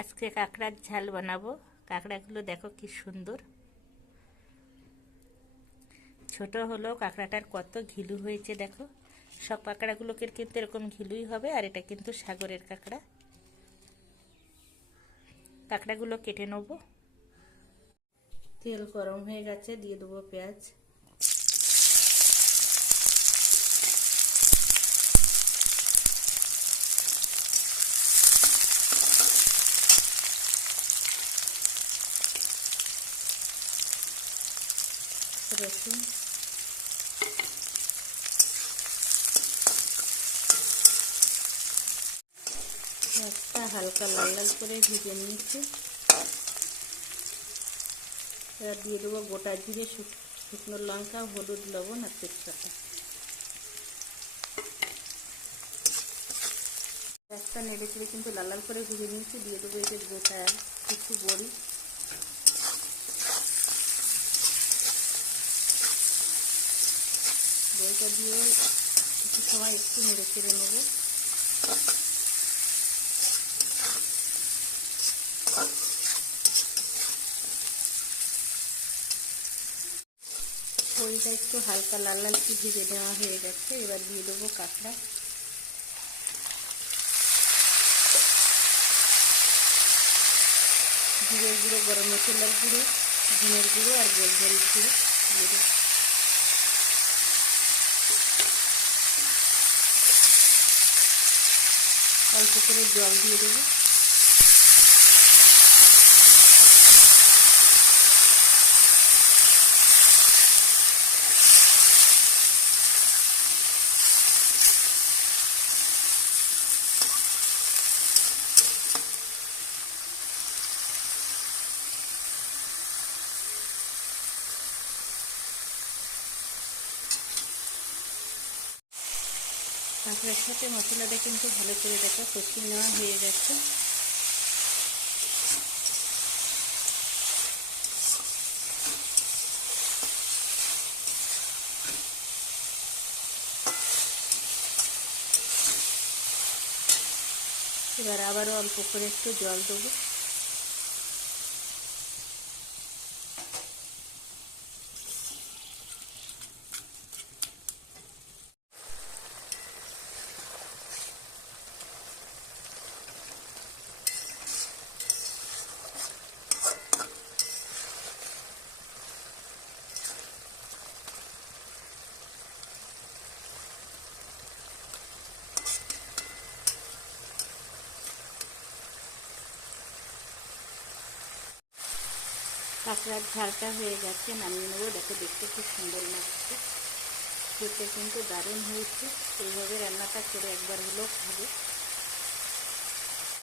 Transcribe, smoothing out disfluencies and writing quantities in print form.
আজকে কাঁকড়ার ঝাল বানাবো। কাঁকড়াগুলো দেখো কি সুন্দর, ছোট হলেও কাঁকড়াটার কত ঘিলু হয়েছে দেখো। সব কাঁকড়াগুলোকে কিন্তু এরকম ঘিলুই হবে, আর এটা কিন্তু সাগরের কাঁকড়া। কাঁকড়াগুলো কেটে নেব। তেল গরম হয়ে গেছে, দিয়ে দেবো পেঁয়াজ। রসুন, পেঁয়াজটা হালকা লাল লাল করে ভেজে নিয়েছি। এবার দিয়ে দেবো গোটা জিরে, শুকনো লঙ্কা, হলুদ, লবণ আর তেজপাতা। একটা নেড়ে চেড়ে কিন্তু লাল লাল করে ভেজে নিয়েছি। দিয়ে দেবো এই যে গোটা কিছু বড়ি, বড়িটা দিয়ে কিছু সময় একটু নেড়ে চেড়ে নেবো। বড়িটা একটু হালকা লাল লাল কি ভেজে নেওয়া হয়ে গেছে। এবার দিয়ে দেবো কাঁকড়া। জিরের গুঁড়ো, গরম মশলার গুঁড়ো, ধনের গুঁড়ো আর গোলমরিচ গুঁড়ো দিয়ে দেবো। অল্প করে জল দিয়ে দেবো। কাঁকড়ার সাথে মশলাটা কিন্তু ভালো করে দেখো কষিয়ে নেওয়া হয়ে গেছে। এবার আবারও অল্প করে একটু জল দেবো। কাঁকড়ার ঝালটা হয়ে গেছে, নামিয়ে নেবো। দেখো দেখতে খুব সুন্দর লাগছে, খেতে কিন্তু দারুণ হয়েছে। এইভাবে রান্নাটা করে একবার হলেও খাবে।